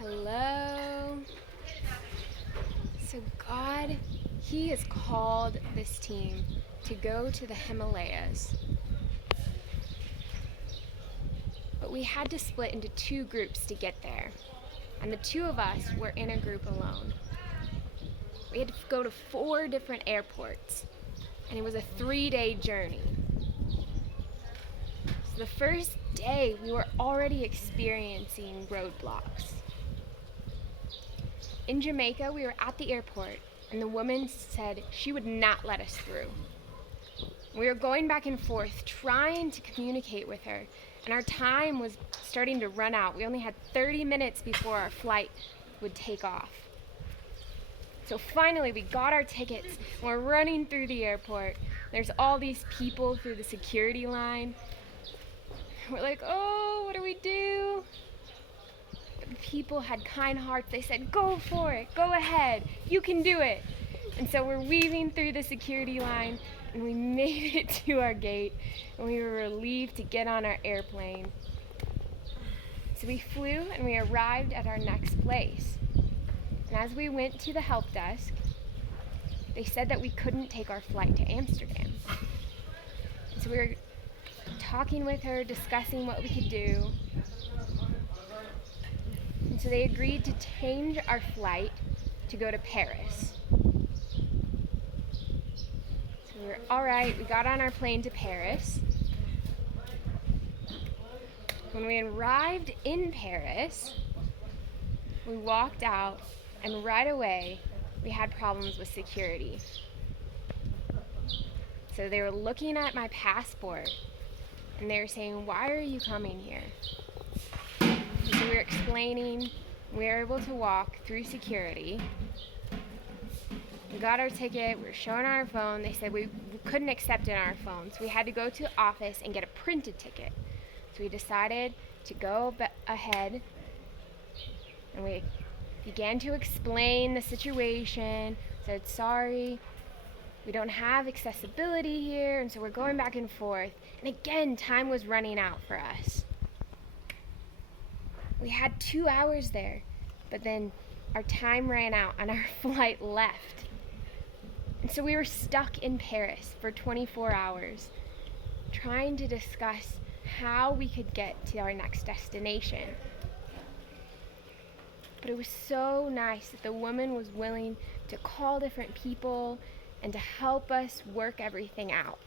Hello. So God, He has called this team to go to the Himalayas. But we had to split into two groups to get there. And the two of us were in a group alone. We had to go to 4 different airports. And it was a 3-day journey. So the first day, we were already experiencing roadblocks. In Jamaica, we were at the airport, and the woman said she would not let us through. We were going back and forth, trying to communicate with her, and our time was starting to run out. We only had 30 minutes before our flight would take off. So finally, we got our tickets, and we're running through the airport. There's all these people through the security line. We're like, oh, what do we do? People had kind hearts. They said, go for it, go ahead, you can do it. And so we're weaving through the security line, and we made it to our gate, and we were relieved to get on our airplane. So we flew, and we arrived at our next place. And as we went to the help desk, they said that we couldn't take our flight to Amsterdam. And so we were talking with her, discussing what we could do. And so they agreed to change our flight to go to Paris. So we were all right, we got on our plane to Paris. When we arrived in Paris, we walked out, and right away we had problems with security. So they were looking at my passport, and they were saying, why are you coming here? So we were explaining, we were able to walk through security. We got our ticket, we were showing our phone. They said we couldn't accept it on our phone, so we had to go to the office and get a printed ticket. So we decided to go ahead, and we began to explain the situation, said, sorry, we don't have accessibility here, and so we're going back and forth. And again, time was running out for us. We had 2 hours there, but then our time ran out and our flight left. And so we were stuck in Paris for 24 hours, trying to discuss how we could get to our next destination. But it was so nice that the woman was willing to call different people and to help us work everything out.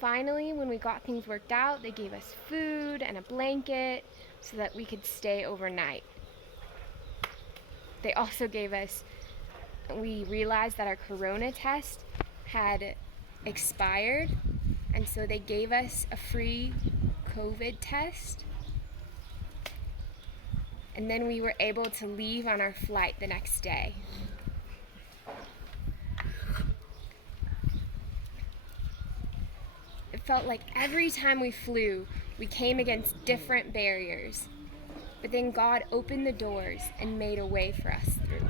Finally, when we got things worked out, they gave us food and a blanket so that we could stay overnight. They also gave us, we realized that our corona test had expired, and so they gave us a free COVID test. And then we were able to leave on our flight the next day. It felt like every time we flew, we came against different barriers. But then God opened the doors and made a way for us through.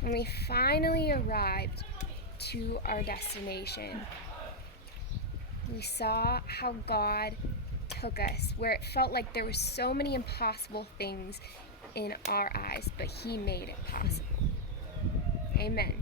When we finally arrived to our destination, we saw how God took us, where it felt like there were so many impossible things in our eyes, but He made it possible. Amen.